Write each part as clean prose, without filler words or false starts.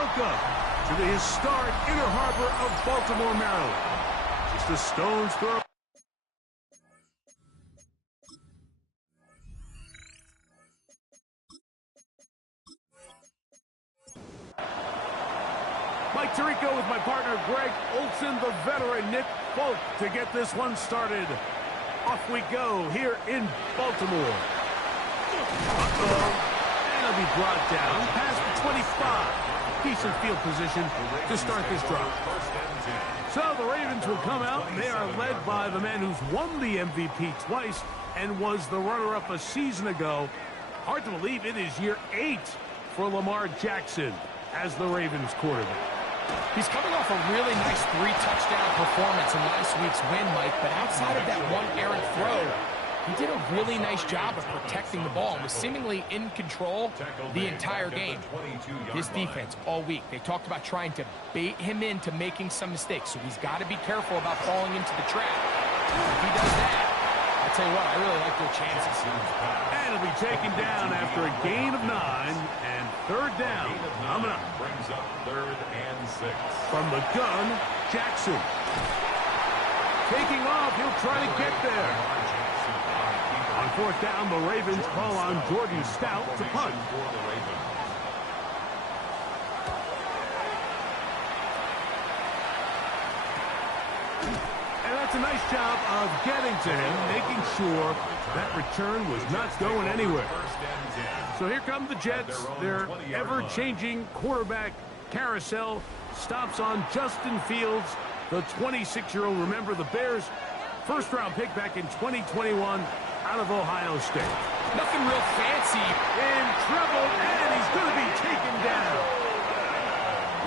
Welcome to the historic Inner Harbor of Baltimore, Maryland. Just a stone's throw. Mike Tirico with my partner Greg Olson, the veteran Nick Folk to get this one started. Off we go here in Baltimore. And it'll be brought down past the 25. Decent field position to start this drive. So the Ravens will come out, and they are led by the man who's won the MVP twice and was the runner-up a season ago. Hard to believe it is year 8 for Lamar Jackson as the Ravens quarterback. He's coming off a really nice 3-touchdown performance in last week's win, Mike, but outside of that one errant throw, he did a really nice job of protecting the ball and was seemingly in control the entire game. This defense all week, they talked about trying to bait him into making some mistakes, so he's got to be careful about falling into the trap. If he does that, I'll tell you what, I really like their chances. And it'll be taken down after a gain of 9 and third down. Coming up. Brings up 3rd and 6. From the gun, Jackson. Taking off, he'll try to get there. On 4th down, the Ravens call on Jordan Stout to punt. And that's a nice job of getting to him, making sure that return was not going anywhere. So here come the Jets. Their ever-changing quarterback carousel stops on Justin Fields, the 26-year-old. Remember, the Bears' first-round pick back in 2021 out of Ohio State. Nothing real fancy. In trouble, and he's going to be taken down.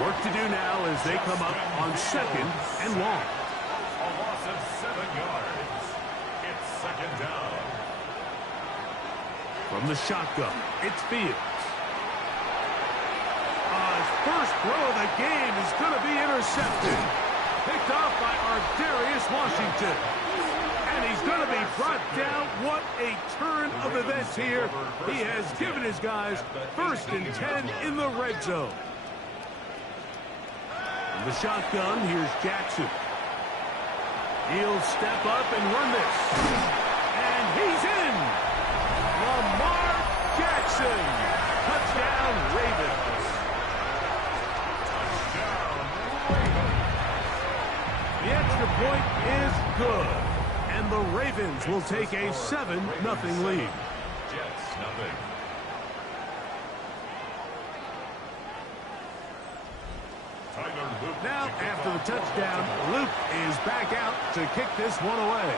Work to do now as they come up on 2nd and long. A loss of 7 yards. It's 2nd down. From the shotgun, it's Fields. His first throw of the game is going to be intercepted. Picked off by Ardarius Washington. And he's going to be brought down. What a turn of events here. He has given his guys 1st and 10 in the red zone. From the shotgun, here's Jackson. He'll step up and run this. And he's in. Lamar Jackson. Touchdown, Ravens. The extra point is good. And the Ravens will take a 7-0 lead. Jets, nothing. Now, after the touchdown, Luke is back out to kick this one away.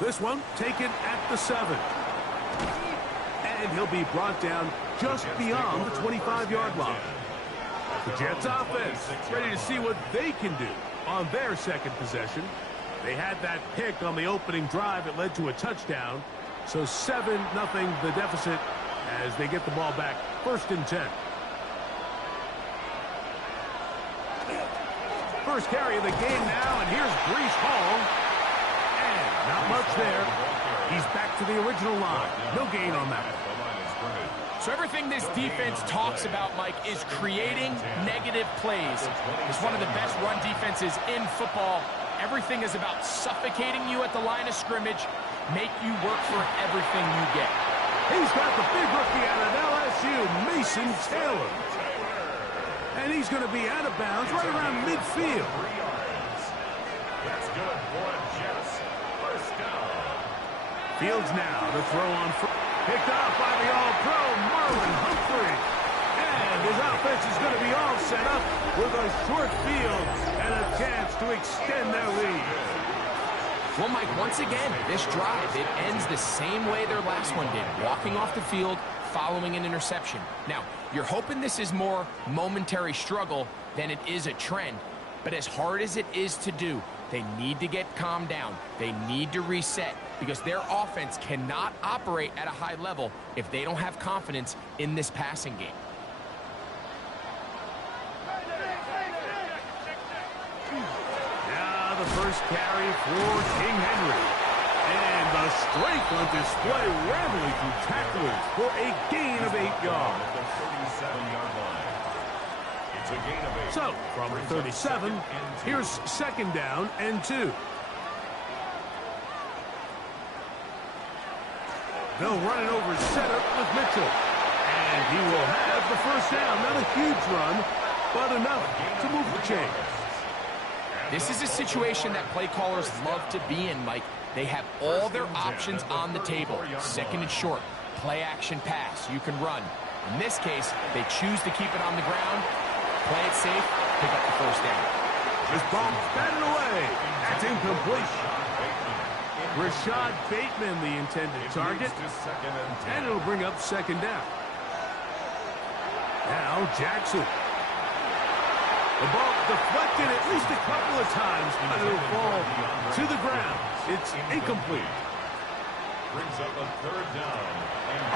This one taken at the 7. And he'll be brought down just beyond the 25-yard line. The Jets offense ready to see what they can do on their 2nd possession. They had that pick on the opening drive. It led to a touchdown. So 7-0 the deficit as they get the ball back. 1st and 10. First carry of the game now, and here's Breece Hall. And not much there. He's back to the original line. No gain on that one. So everything this defense talks about, Mike, is creating negative plays. It's one of the best run defenses in football. Everything is about suffocating you at the line of scrimmage, make you work for everything you get. He's got the big rookie out of LSU, Mason Taylor. And he's going to be out of bounds right around midfield. That's good for a Jets. 1st down. Fields now to throw on. Picked off by the All-Pro, Marlon Humphrey. And his offense is going to be all set up with a short field and a chance to extend their lead. Well, Mike, once again, this drive, it ends the same way their last one did, walking off the field, following an interception. Now, you're hoping this is more momentary struggle than it is a trend, but as hard as it is to do, they need to get calmed down. They need to reset because their offense cannot operate at a high level if they don't have confidence in this passing game. Now the first carry for King Henry. And the strength on display, rambling through tacklers for a gain of 8 yards. At the 37-yard line. It's a gain of 8. So, from 37, here's second down and 2. They'll run it over center with Mitchell. And he will have the first down. Not a huge run, but enough to move the chains. This is a situation that play callers love to be in, Mike. They have all their options on the table. Second and short, play action pass, you can run. In this case, they choose to keep it on the ground, play it safe, pick up the first down. This ball batted away. That's incomplete. Rashad Bateman, the intended target. And it'll bring up second down. Now Jackson. The ball deflected at least a couple of times, but it'll fall to the ground. It's incomplete. Brings up a third down.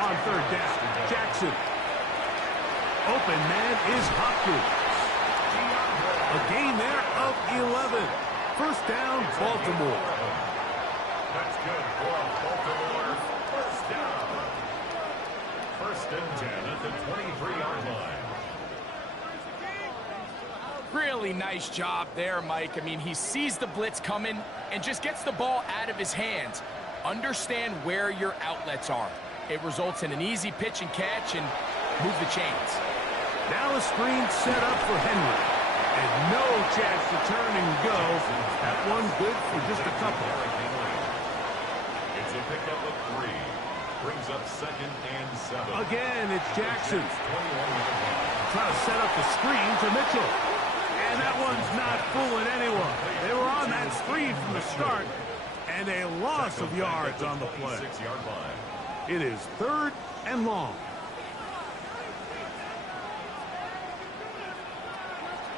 On third down, Jackson. Open man is Hopkins. A gain there of 11. First down, Baltimore. That's good for Baltimore. First down. First and 10 at the 23-yard line. Really nice job there, Mike. I mean, he sees the blitz coming and just gets the ball out of his hands. Understand where your outlets are. It results in an easy pitch and catch and move the chains. Now a screen set up for Henry. And no chance to turn and go. That one good for just a couple. It's a pickup of 3. Brings up second and 7. Again, it's Jackson. 21-yard line. Trying to set up the screen to Mitchell. And that one's not fooling anyone. They were on that screen from the start. And a loss of yards on the play. 26-yard line. It is third and long.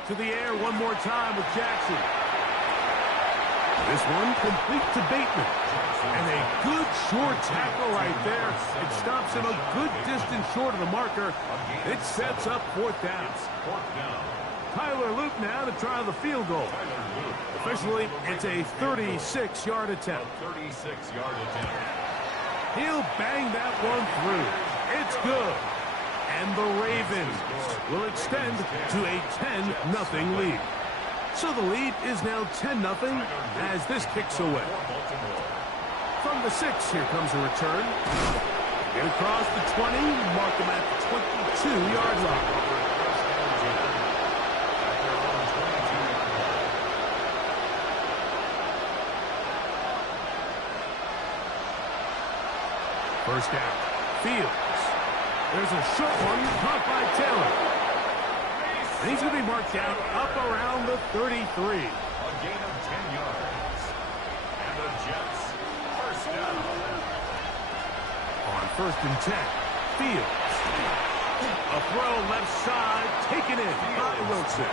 To the air one more time with Jackson. This one complete to Bateman. And a good short tackle right there. It stops him a good distance short of the marker. It sets up fourth down. Fourth down. Tyler Luke now to try the field goal. Officially, it's a 36-yard attempt. 36-yard attempt. He'll bang that one through. It's good. And the Ravens will extend to a 10-0 lead. So the lead is now 10-0 as this kicks away. From the 6, here comes a return. Get across the 20, mark them at the 22-yard line. First down, Fields. There's a short one caught by Taylor. And he's going to be marked down up around the 33. A gain of 10 yards. And the Jets, first down. On first and 10, Fields. A throw left side, taken in by Wilson.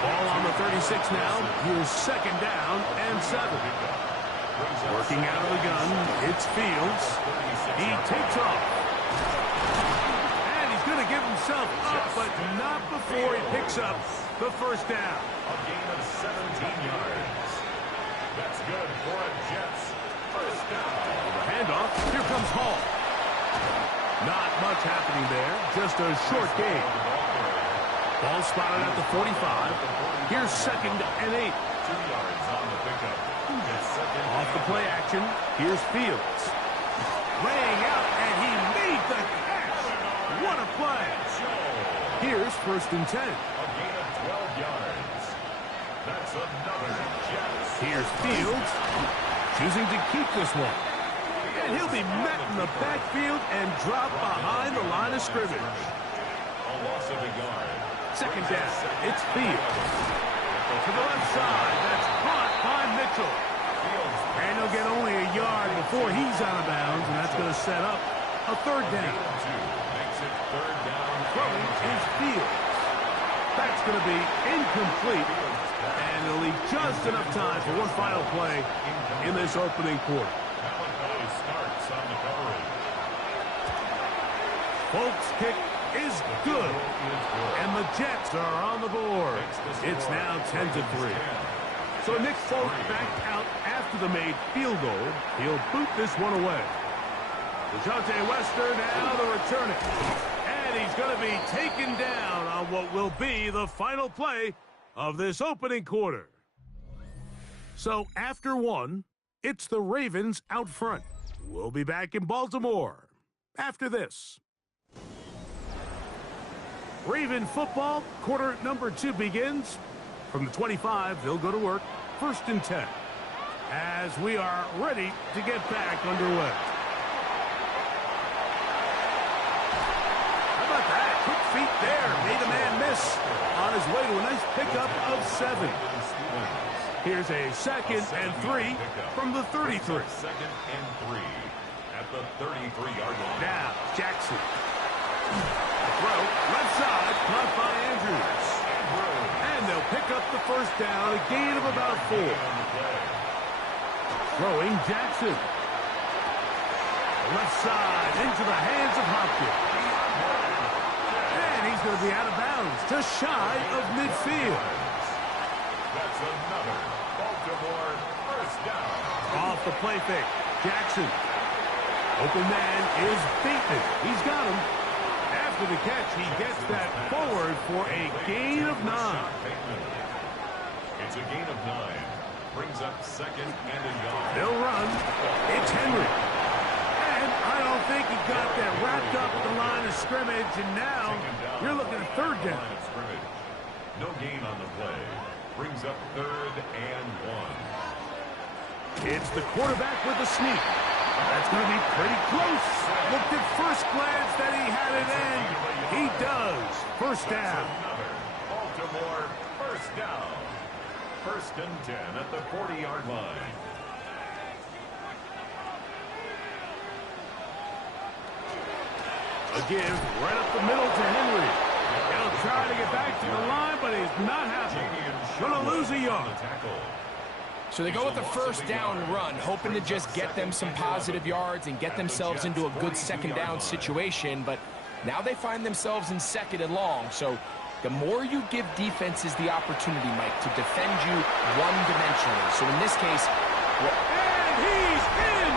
Ball on the 36 now. Here's second down and 7. Working out of the gun, it's Fields. He takes off. And he's going to give himself up, but not before he picks up the first down. A gain of 17 yards. That's good for a Jets. First down. The handoff, here comes Hall. Not much happening there, just a short gain. Ball spotted at the 45. Here's second and 8. 2 yards on the pickup. Off the play action, here's Fields. Laying out, and he made the catch. What a play. Here's first and 10. A gain of 12 yards. That's another Jets. Here's Fields, choosing to keep this one. And he'll be met in the backfield and drop behind the line of scrimmage. A loss of a yard. Second down, it's Fields. To the left side, that's caught by Mitchell. And he'll get only a yard before he's out of bounds, and that's going to set up a third down. Makes it third down. Throwing is Fields. That's going to be incomplete, and it'll leave just enough time for one final play in this opening quarter. Malachi starts on the coverage. Folks' kick is good, and the Jets are on the board. It's now 10-3. So Nick Folk back out after the made field goal. He'll boot this one away. DeJounte Wester now to return it. And he's going to be taken down on what will be the final play of this opening quarter. So after one, it's the Ravens out front. We'll be back in Baltimore after this. Raven football, quarter number 2 begins. From the 25, they'll go to work. 1st and 10. As we are ready to get back underway. How about that? Quick feet there. Made a man miss on his way to a nice pickup of 7. Here's a 2nd and 3 from the 33. 2nd and 3 at the 33-yard line. Now, Jackson. Throw, left side, caught by Andrews. And they'll pick up the 1st down, a gain of about 4. Throwing Jackson. Left side into the hands of Hopkins. And he's going to be out of bounds, just shy of midfield. That's another Baltimore 1st down. Off the play fake, Jackson. Open man is Bateman. He's got him. After the catch, he gets that forward for a gain of 9. It's a gain of 9. Brings up 2nd and a yard. They'll run. It's Henry. And I don't think he got that wrapped up at the line of scrimmage. And now you're looking at 3rd down. Line of scrimmage. No gain on the play. Brings up 3rd and 1. It's the quarterback with the sneak. That's going to be pretty close. Looked at first glance that he had it in. He does. 1st down. Another Baltimore 1st down. 1st and 10 at the 40-yard line. A give right up the middle to Henry. He'll try to get back to the line, but he's not happy. Going to lose a yard. So they go with the 1st down run, hoping to just get them some positive yards and get themselves into a good 2nd down situation. But now they find themselves in 2nd and long. So the more you give defenses the opportunity, Mike, to defend you one-dimensionally. So in this case... And he's in!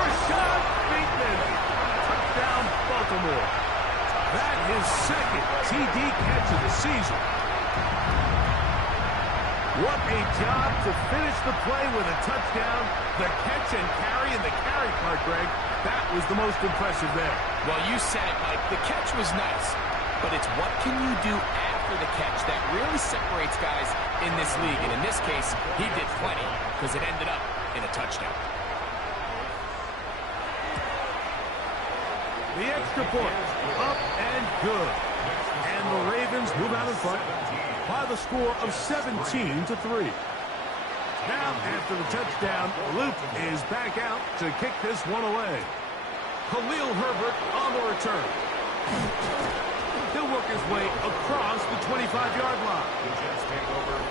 Rashad Bateman. Touchdown, Baltimore. That is 2nd TD catch of the season. What a job to finish the play with a touchdown. The catch and carry, and the carry part, Greg, that was the most impressive there. Well, you said it, Mike. The catch was nice, but it's what can you do after the catch that really separates guys in this league. And in this case, he did plenty because it ended up in a touchdown. The extra point, up and good. And the Ravens move out in front by the score of 17-3. Now, after the touchdown, Luke is back out to kick this one away. Khalil Herbert on the return. He'll work his way across the 25-yard line.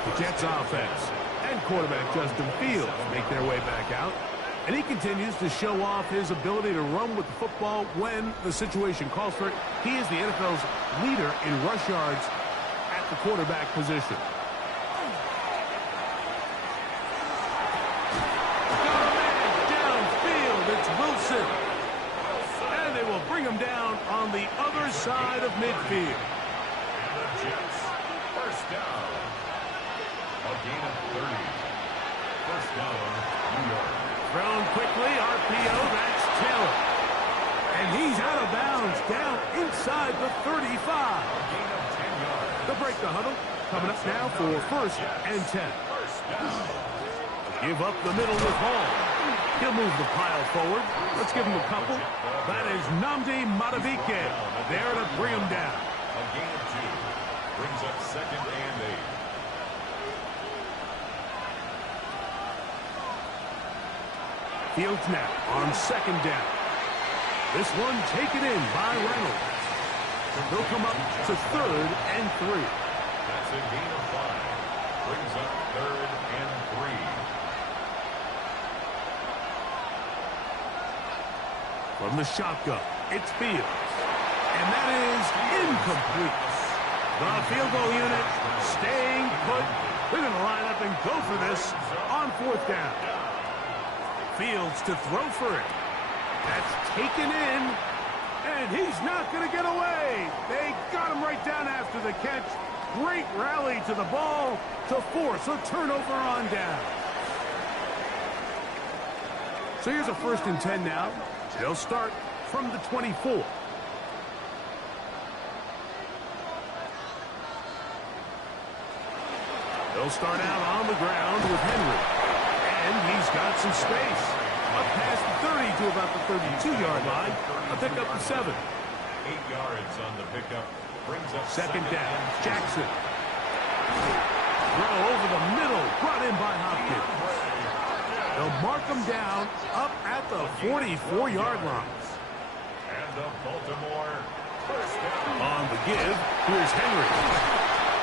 The Jets offense and quarterback Justin Fields make their way back out. And he continues to show off his ability to run with the football when the situation calls for it. He is the NFL's leader in rush yards at the quarterback position. Got a man downfield. It's Wilson. And they will bring him down on the other side of midfield. And the Jets, 1st down. A gain of 30. 1st down, New York. Thrown quickly, RPO, that's Taylor. And he's out of bounds, down inside the 35. A gain of 10 yards. They'll break the huddle. Coming up now for 1st and 10. 1st down. Give up the middle with Hall. He'll move the pile forward. Let's give him a couple. That is Nnamdi Madubuike there to bring him down. A gain of 2. Brings up 2nd and 8. Fields now on 2nd down. This one taken in by Reynolds. They'll come up to 3rd and 3. That's a gain of 5. Brings up 3rd and 3. From the shotgun, it's Fields. And that is incomplete. The field goal unit staying put They're going to line up and go for this on 4th down. Fields to throw for it. That's taken in, and he's not going to get away. They got him right down after the catch. Great rally to the ball to force a turnover on down. So here's a 1st and 10 now. They'll start from the 24. They'll start out on the ground with Henry. And he's got some space. Up past the 30 to about the 32-yard line. A pickup of 7. 8 yards on the pickup. Brings up 2nd down. Jackson. Throw over the middle. Brought in by Hopkins. They'll mark him down up at the 44-yard line. And the Baltimore 1st down. On the give, here's Henry.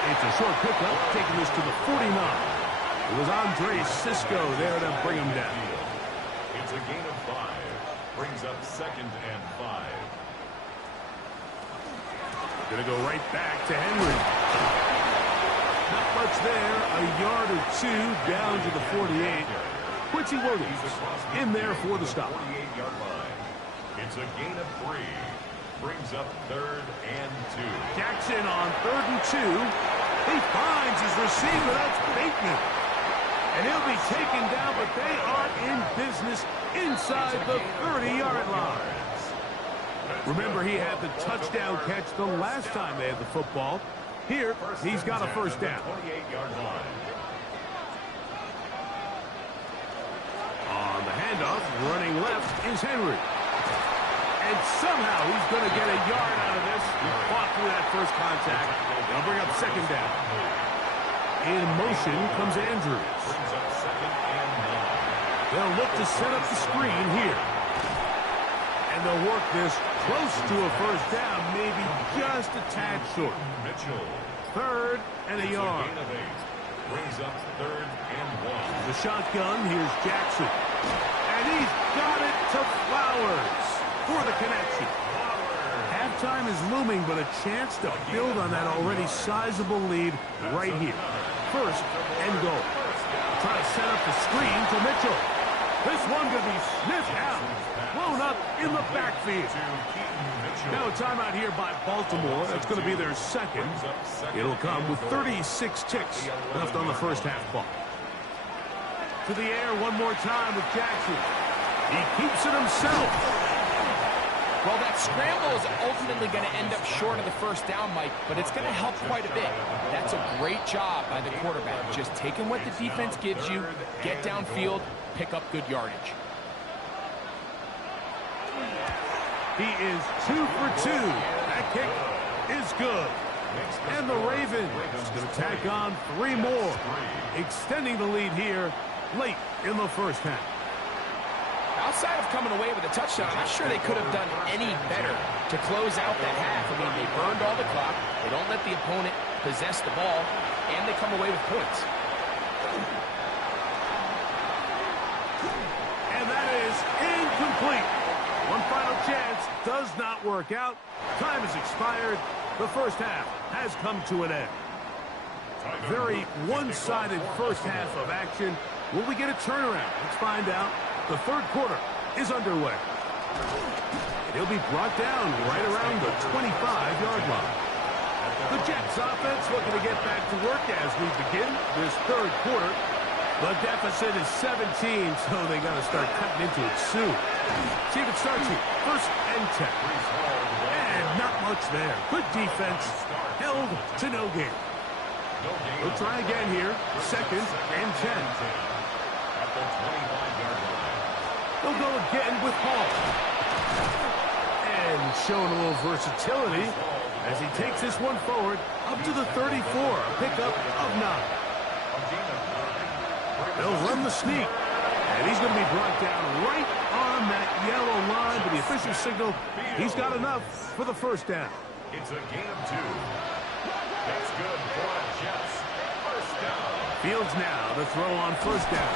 It's a short pickup, taking this to the 49. It was Andre Cisco there to bring him down. It's a gain of 5. Brings up 2nd and 5. Gonna go right back to Henry. Not much there. A yard or 2 down to the 48. Quincy Williams in there for the stop. 48-yard line. It's a gain of 3. Brings up 3rd and 2. Jackson on 3rd and 2. He finds his receiver. That's Bateman. And he'll be taken down, but they are in business inside the 30-yard line. Remember, he had the touchdown catch the last time they had the football. Here, he's got a 1st down. 28-yard line. On the handoff, running left is Henry. And somehow he's going to get a yard out of this. He fought through that first contact. They'll bring up 2nd down. In motion comes Andrews. Brings up 2nd and 9. They'll look to set up the screen here. And they'll work this close to a 1st down, maybe just a tad short. Mitchell. 3rd and a yard. Gain of 8. Brings up 3rd and 1. The shotgun, here's Jackson. And he's got it to Flowers for the connection. Halftime is looming, but a chance to build on that already sizable lead right here. 1st and goal. Try to set up the screen to Mitchell. This one going to be sniffed out. Blown up in the backfield. Now a timeout here by Baltimore. That's going to be their 2nd. It'll come with 36 ticks left on the 1st half clock. To the air one more time with Jackson. He keeps it himself. Well, that scramble is ultimately going to end up short of the 1st down, Mike, but it's going to help quite a bit. That's a great job by the quarterback. Just taking what the defense gives you, get downfield, pick up good yardage. He is 2 for 2. That kick is good. And the Ravens going to tack on 3 more, extending the lead here late in the 1st half. Outside of coming away with a touchdown, I'm not sure they could have done any better to close out that half. I mean, they burned all the clock. They don't let the opponent possess the ball, and they come away with points. And that is incomplete. One final chance does not work out. Time has expired. The 1st half has come to an end. Very one-sided 1st half of action. Will we get a turnaround? Let's find out. The 3rd quarter is underway. He'll be brought down right around the 25-yard line. The Jets offense looking to get back to work as we begin this 3rd quarter. The deficit is 17, so they got to start cutting into it soon. See if it starts here. 1st and 10. And not much there. Good defense. Held to no gain. We'll try again here. 2nd and 10. At the 25-yard line. They'll go again with Hall. And showing a little versatility as he takes this one forward up to the 34. A pickup of 9. They'll run the sneak. And he's going to be brought down right on that yellow line. But the official signal, he's got enough for the 1st down. It's a gain of 2. That's good for the Jets. 1st down. Fields now to throw on 1st down.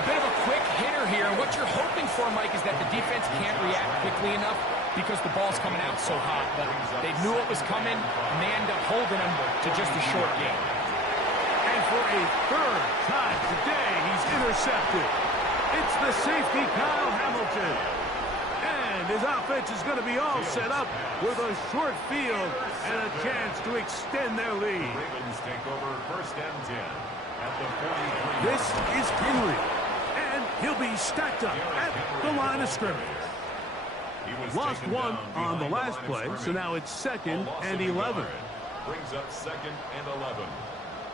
A bit of a quick hitter here, and what you're hoping for, Mike, is that the defense can't react quickly enough because the ball's coming out so hot. But they knew it was coming, and they end up holding them to just a short game. And for a third time today, he's intercepted. It's the safety, Kyle Hamilton. And his offense is going to be all set up with a short field and a chance to extend their lead. Ravens take over first and 10 at the 43. This is Henry, and he'll be stacked up at the line of scrimmage. Lost one on the last play, so now it's 2nd and 11. Brings up 2nd and 11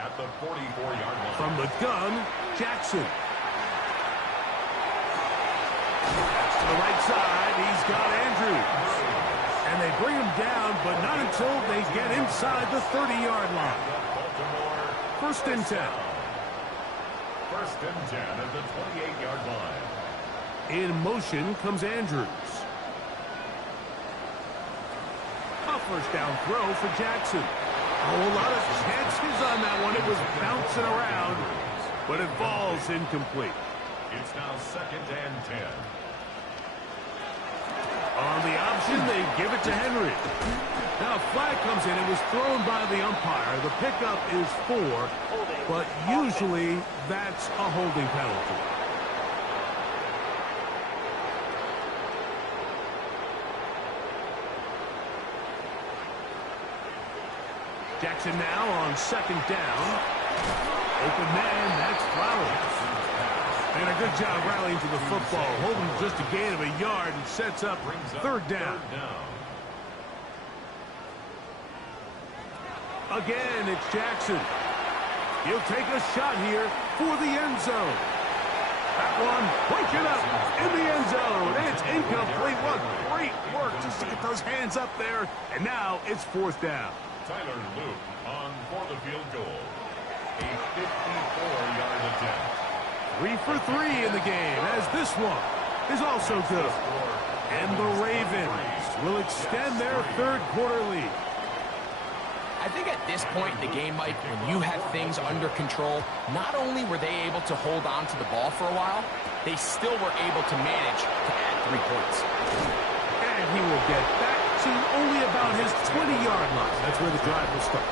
at the 44-yard line. From the gun, Jackson. To the right side, he's got Andrews. And they bring him down, but not until they get inside the 30-yard line. First and 10. First and 10 at the 28-yard line. In motion comes Andrews. A first down throw for Jackson. A whole lot of chances on that one. It was bouncing around, but it falls incomplete. It's now 2nd and 10. On the option, they give it to Henry. Now a flag comes in. It was thrown by the umpire. The pickup is 4, but usually that's a holding penalty. Jackson now on 2nd down. Open man, that's Flowers. And a good job rallying to the football, holding just a gain of a yard and sets up 3rd down. Again, it's Jackson. He'll take a shot here for the end zone. That one, break it up in the end zone. It's incomplete. What great work just to get those hands up there. And now it's 4th down. Tyler Luke on for the field goal. A 54-yard attempt. 3 for 3 in the game, as this one is also good. And the Ravens will extend their 3rd quarter lead. I think at this point in the game, Mike, when you have things under control, not only were they able to hold on to the ball for a while, they still were able to manage to add 3 points. And he will get back to only about his 20-yard line. That's where the drive will start.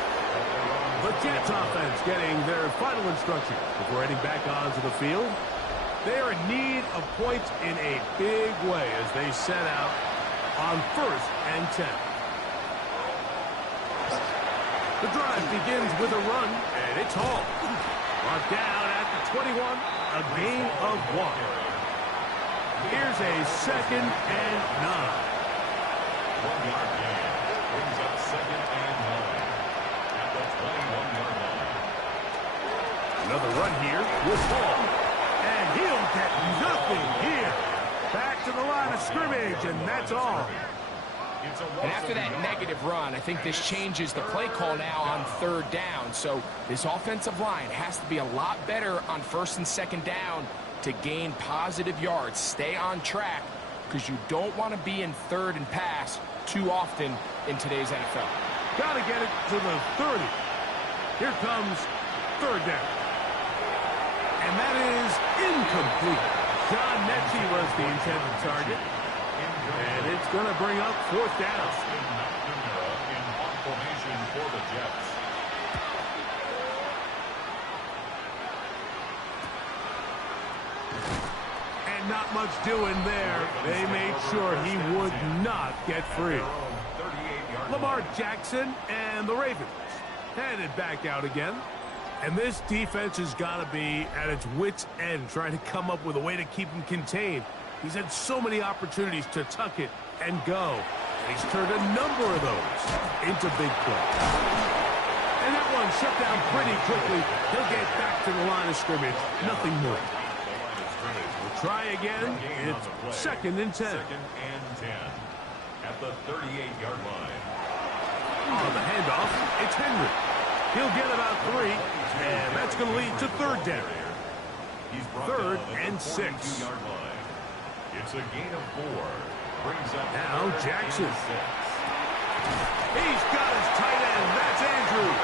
The Jets offense getting their final instruction before heading back onto the field. They are in need of points in a big way as they set out on 1st and 10. The drive begins with a run, and it's hauled. Brought down at the 21, a gain of 1. Here's a 2nd and 9. 1-yard gain. Brings up 2nd and 9 at the 21-yard line. Another run here will fall. And he'll get nothing here. Back to the line of scrimmage, and that's all. And after that negative run, I think this changes the play call now on 3rd down. So this offensive line has to be a lot better on 1st and 2nd down to gain positive yards. Stay on track, because you don't want to be in 3rd and pass too often in today's NFL. Got to get it to the 30. Here comes 3rd down. And that is incomplete. John Mechie was the intended target. And it's going to bring up 4th down. In formation for the Jets. And not much doing there. They made sure he would not get free. Lamar Jackson and the Ravens headed back out again. And this defense has got to be at its wits' end, trying to come up with a way to keep him contained. He's had so many opportunities to tuck it and go. And he's turned a number of those into big plays. And that one shut down pretty quickly. He'll get back to the line of scrimmage. Nothing more. We'll try again. It's 2nd and 10. 2nd and 10 at the 38-yard line. On the handoff, it's Henry. He'll get about 3, and that's going to lead to 3rd down. 3rd and 6. It's a gain of 4. Brings up now Jackson. He's got his tight end. That's Andrews.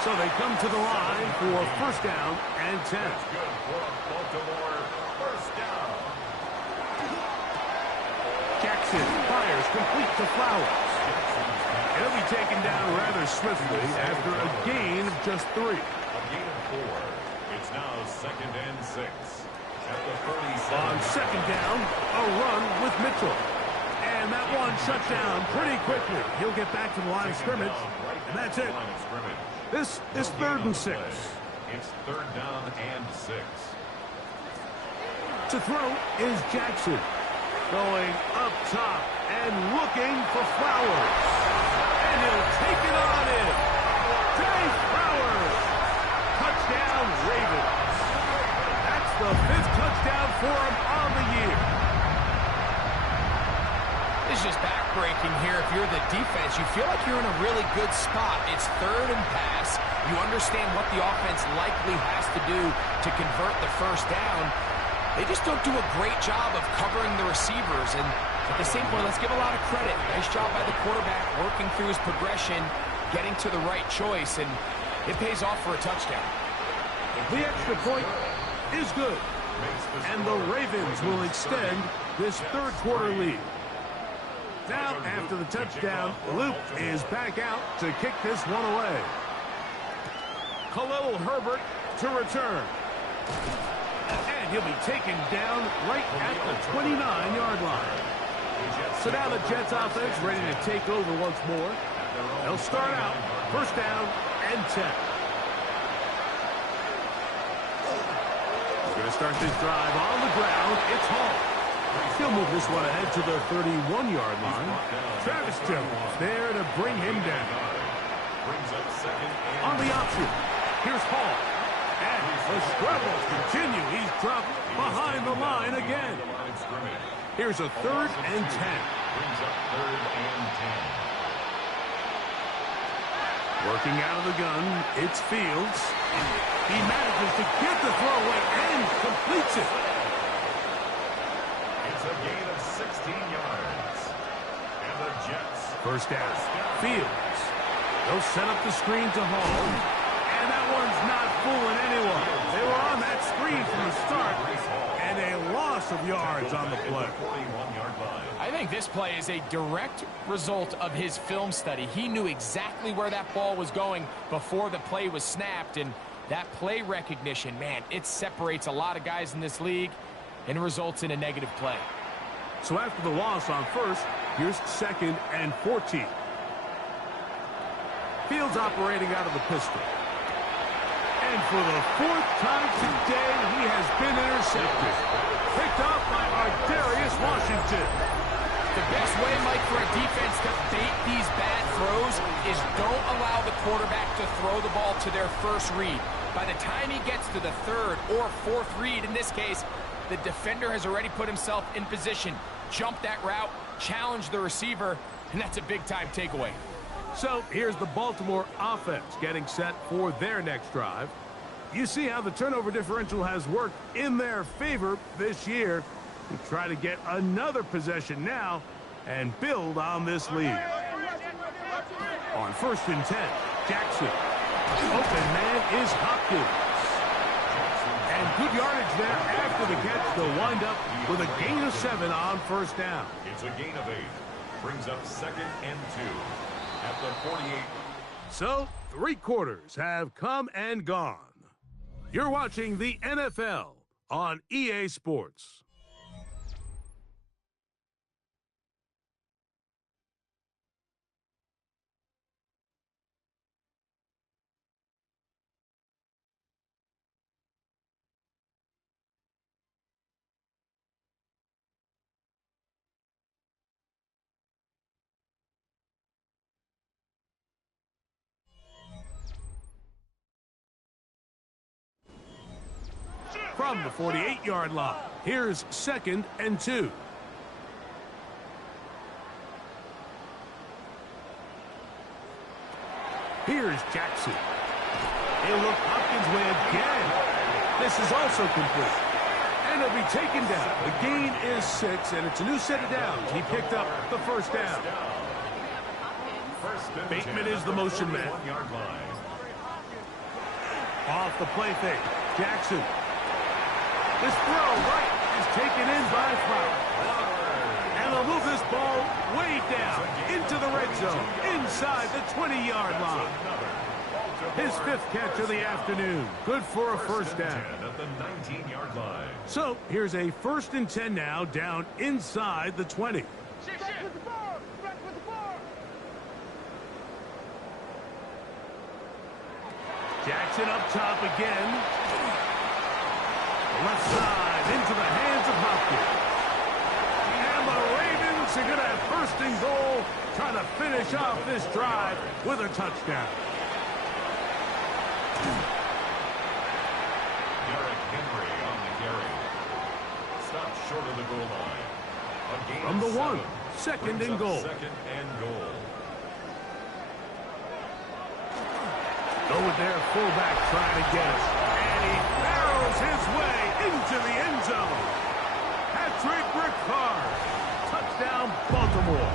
So they come to the line for 1st down and 10. That's good for Baltimore. 1st down. Jackson fires complete to Flowers. He'll be taken down rather swiftly after a gain of just 3. gain of 4. It's now 2nd and 6. At the 47. On 2nd down, a run with Mitchell. And that one shut down pretty quickly. He'll get back to the line of scrimmage, and that's it. This is 3rd and 6. It's 3rd down and 6. To throw is Jackson. Going up top and looking for Flowers. And he'll take it on in. Dave Flowers. Touchdown, Ravens. That's the 5th touchdown for him on the year. This is just backbreaking here. If you're the defense, you feel like you're in a really good spot. It's 3rd and pass. You understand what the offense likely has to do to convert the 1st down. They just don't do a great job of covering the receivers. And at the same point, let's give a lot of credit. Nice job by the quarterback, working through his progression, getting to the right choice, and it pays off for a touchdown. The extra point is good. And the Ravens will extend this 3rd quarter lead. Now, after the touchdown, Luke is back out to kick this one away. Khalil Herbert to return. And he'll be taken down right at the 29-yard line. So now the Jets offense ready to take over once more. They'll start out 1st down and 10. We're going to start this drive on the ground. It's Hall. He'll move this one ahead to the 31-yard line. Travis Jones there to bring him down. On the option, here's Hall. And the struggles continue. He's dropped behind the line again. Here's a 3rd and 10. Brings up 3rd and 10. Working out of the gun, it's Fields. He manages to get the throw away and completes it. It's a gain of 16 yards. And the Jets. 1st down. Fields. They'll set up the screen to Hall. And that one's not fooling anyone. They were on that screen from the start. And a loss of yards on the play. I think this play is a direct result of his film study. He knew exactly where that ball was going before the play was snapped. And that play recognition, man, it separates a lot of guys in this league and results in a negative play. So after the loss on 1st, here's 2nd and 14. Fields operating out of the pistol. And for the 4th time today, he has been intercepted. Picked off by Ardarius Washington. The best way, Mike, for a defense to bait these bad throws is don't allow the quarterback to throw the ball to their 1st read. By the time he gets to the 3rd or 4th read, in this case, the defender has already put himself in position, jumped that route, challenged the receiver, and that's a big-time takeaway. So here's the Baltimore offense getting set for their next drive. You see how the turnover differential has worked in their favor this year. We try to get another possession now and build on this lead. On 1st and 10, Jackson. Open man is Hopkins. And good yardage there after the catch. They'll wind up with a gain of 7 on 1st down. It's a gain of 8. Brings up 2nd and 2. At the 48. So, 3 quarters have come and gone. You're watching the NFL on EA Sports. From the 48-yard line, here's 2nd and 2. Here's Jackson. He'll look Hopkins' way again. This is also complete. And he'll be taken down. The gain is 6, and it's a new set of downs. He picked up the 1st down. Bateman is the motion man. Off the play fake. Jackson. This throw right is taken in by Flowers. And they'll move this ball way down into the red zone, inside the 20-yard line. His 5th catch of the afternoon. Good for a first down. At the 19-yard line. So here's a 1st and 10 now, down inside the 20. Jackson up top again. Left side into the hands of Hopkins. And the Ravens are going to have 1st and goal, trying to finish off this drive with a touchdown. Henry on the carry. Stopped short of the goal line. From the 1, 2nd and goal. 2nd and goal. Go with their fullback trying to get it. And he barrels his way into the end zone. Patrick Ricard. Touchdown, Baltimore.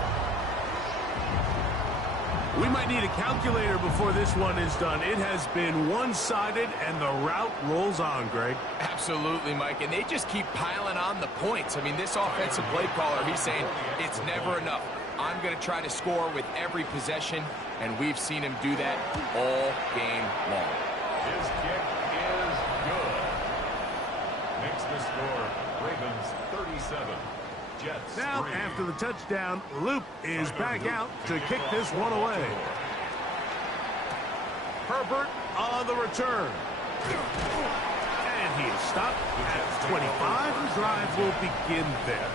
We might need a calculator before this one is done. It has been one-sided, and the route rolls on, Greg. Absolutely, Mike, and they just keep piling on the points. I mean, this offensive play caller, he's saying it's never enough. I'm going to try to score with every possession, and we've seen him do that all game long. His kick is good. Makes the score Ravens 37. Jets Now, 3. after the touchdown, Loop is back out to kick this one away. Herbert on the return. And he is stopped at 25. The drive will begin there.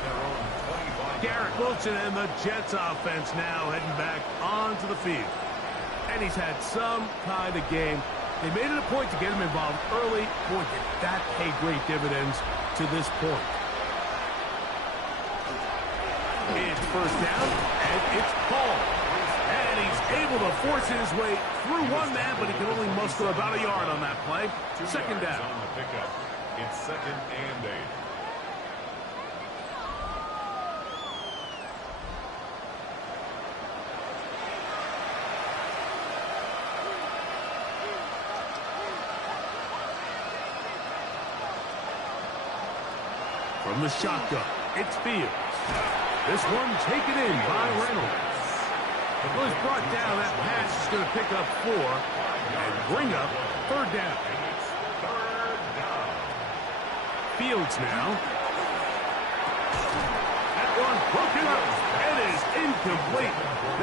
Garrett Wilson and the Jets offense now heading back onto the field. And he's had some kind of game. They made it a point to get him involved early. Boy, did that pay great dividends to this point. It's 1st down, and it's Paul. And he's able to force his way through one man, but he can only muster about a yard on that play. 2nd down. On the pickup. It's 2nd and 8. From the shotgun, it's Fields. This one taken in by Reynolds. Well, he's brought down. That pass is going to pick up 4 and bring up 3rd down. Fields now. That one broken up. It is incomplete.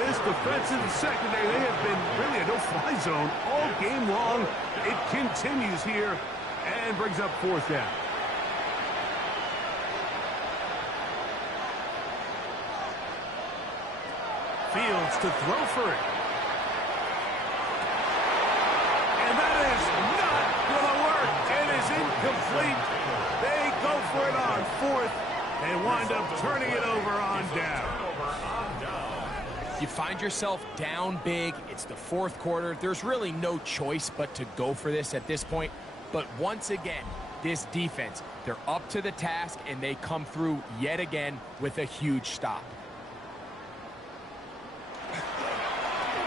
This defensive secondary, they have been really a no-fly zone all game long. It continues here and brings up 4th down. Fields to throw for it. And that is not going to work. It is incomplete. They go for it on 4th and wind up turning it over on down. You find yourself down big. It's the 4th quarter. There's really no choice but to go for this at this point. But once again, this defense, they're up to the task, and they come through yet again with a huge stop.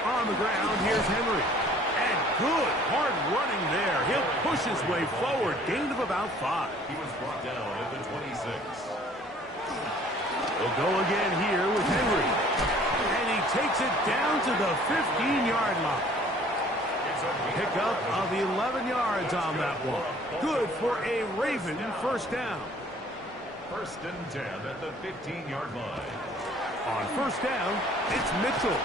On the ground, here's Henry. And good, hard running there. He'll push his way forward. Gain of about 5. He was brought down at the 26. They'll go again here with Henry. And he takes it down to the 15-yard line. Pickup of 11 yards on that one. Good for a Raven 1st down. 1st and 10 at the 15-yard line. On 1st down, it's Mitchell.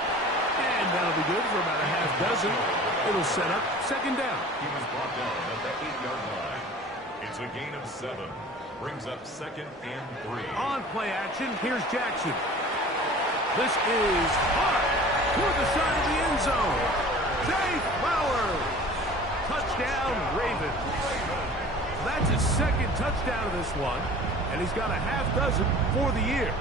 And that'll be good for about a half dozen. It'll set up 2nd down. He was brought down at the 8-yard line. It's a gain of 7. Brings up 2nd and 3. On play action, here's Jackson. This is hard toward the side of the end zone. Zay Flowers. Touchdown, Ravens. That's his 2nd touchdown of this one. And he's got a half dozen for the year.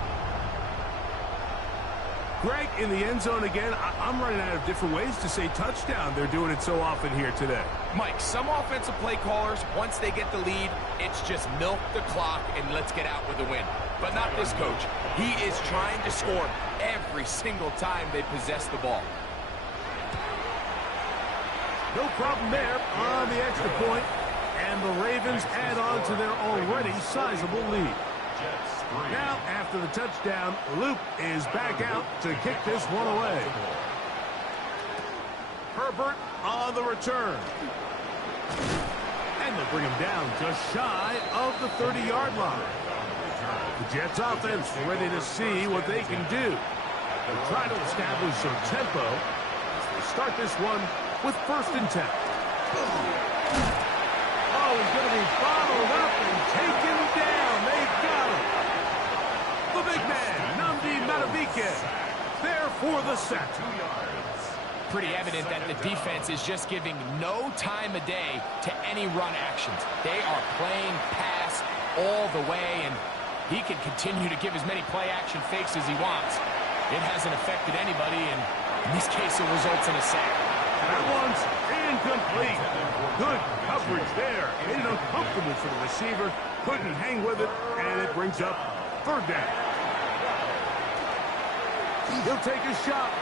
Greg, in the end zone again, I'm running out of different ways to say touchdown. They're doing it so often here today. Mike, some offensive play callers, once they get the lead, it's just milk the clock and let's get out with a win. But not this coach. He is trying to score every single time they possess the ball. No problem there on the extra point, and the Ravens add on to their already sizable lead. Now, after the touchdown, Luke is back out to kick this one away. Herbert on the return. And they'll bring him down just shy of the 30-yard line. The Jets offense ready to see what they can do. They'll try to establish some tempo. They start this one with 1st and 10. Oh, he's going to be bottled up and taken down. They got him. The big man, Nnamdi Madubuike, there for the sack. Pretty evident that the defense is just giving no time of day to any run actions. They are playing pass all the way, and he can continue to give as many play-action fakes as he wants. It hasn't affected anybody, and in this case, it results in a sack. That one's incomplete. Good coverage there. Made it uncomfortable for the receiver. Couldn't hang with it, and it brings up 3rd down. He'll take a shot.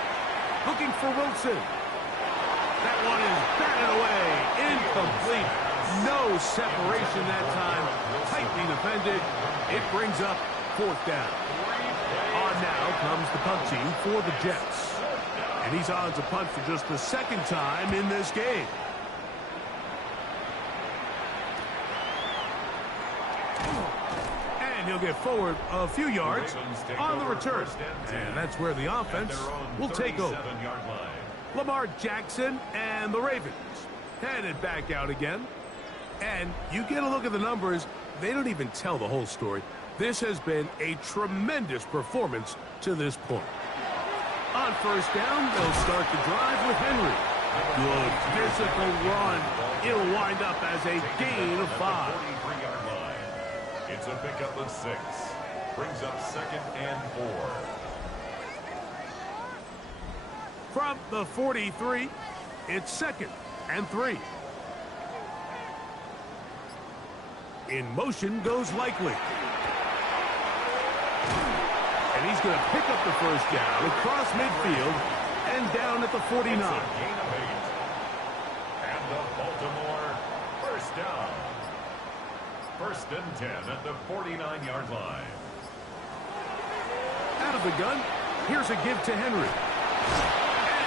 Looking for Wilson. That one is batted away. Incomplete. No separation that time. Tightly defended. It brings up 4th down. On now comes the punt team for the Jets. And he's on to punt for just the 2nd time in this game. And he'll get forward a few yards on the return. And that's where the offense will take over. Lamar Jackson and the Ravens headed back out again. And you get a look at the numbers, they don't even tell the whole story. This has been a tremendous performance to this point. On 1st down, they'll start the drive with Henry. Good physical run. It'll wind up as a gain of 5. It's a pickup of 6. Brings up 2nd and 4. From the 43, it's 2nd and 3. In motion goes Likely. And he's going to pick up the 1st down across midfield and down at the 49. And the Baltimore 1st down. 1st and 10 at the 49-yard line. Out of the gun, here's a give to Henry.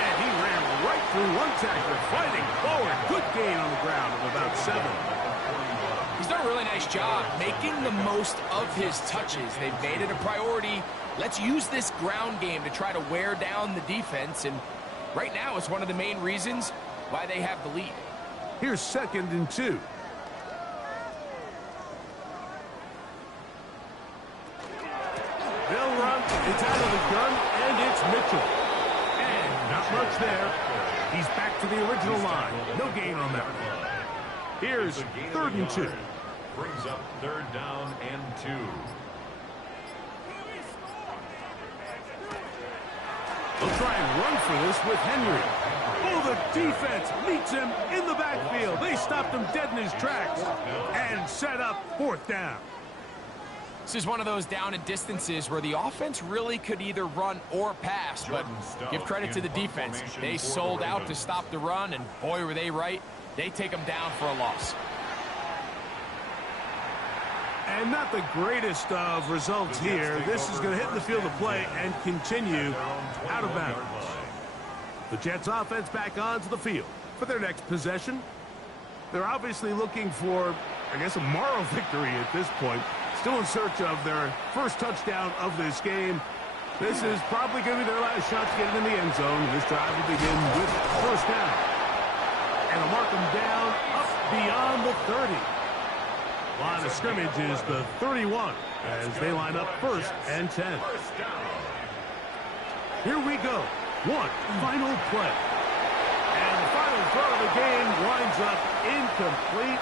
And he ran right through one tackler, fighting forward. Good gain on the ground of about 7. He's done a really nice job making the most of his touches. They've made it a priority. Let's use this ground game to try to wear down the defense, and right now it's one of the main reasons why they have the lead. Here's 2nd and 2. They'll run. It's out of the gun, and it's Mitchell. And not much there. He's back to the original line. No gain on that one. Here's 3rd and 2. Brings up 3rd down and 2. They'll try and run for this with Henry. Oh, the defense meets him in the backfield. They stopped him dead in his tracks and set up 4th down. This is one of those down and distances where the offense really could either run or pass, but give credit to the defense. They sold out to stop the run, and boy, were they right. They take them down for a loss. And not the greatest of results here. This is going to hit the field of play and continue out of bounds. The Jets offense back onto the field for their next possession. They're obviously looking for, I guess, a moral victory at this point. Still in search of their 1st touchdown of this game. This is probably going to be their last shot to get it in the end zone. This drive will begin with 1st down. And they'll mark them down up beyond the 30. Line of scrimmage is the 31 as they line up 1st and 10. Here we go. One final play. And the final throw of the game winds up incomplete.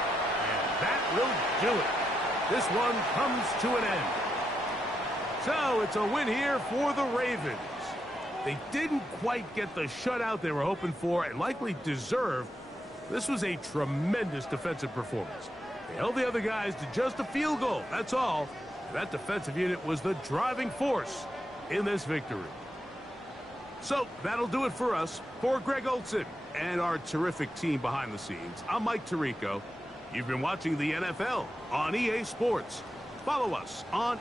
And that will do it. This one comes to an end. So it's a win here for the Ravens. They didn't quite get the shutout they were hoping for and likely deserved. This was a tremendous defensive performance. They held the other guys to just a field goal, that's all. And that defensive unit was the driving force in this victory. So that'll do it for us. For Greg Olson and our terrific team behind the scenes, I'm Mike Tirico. You've been watching the NFL on EA Sports. Follow us on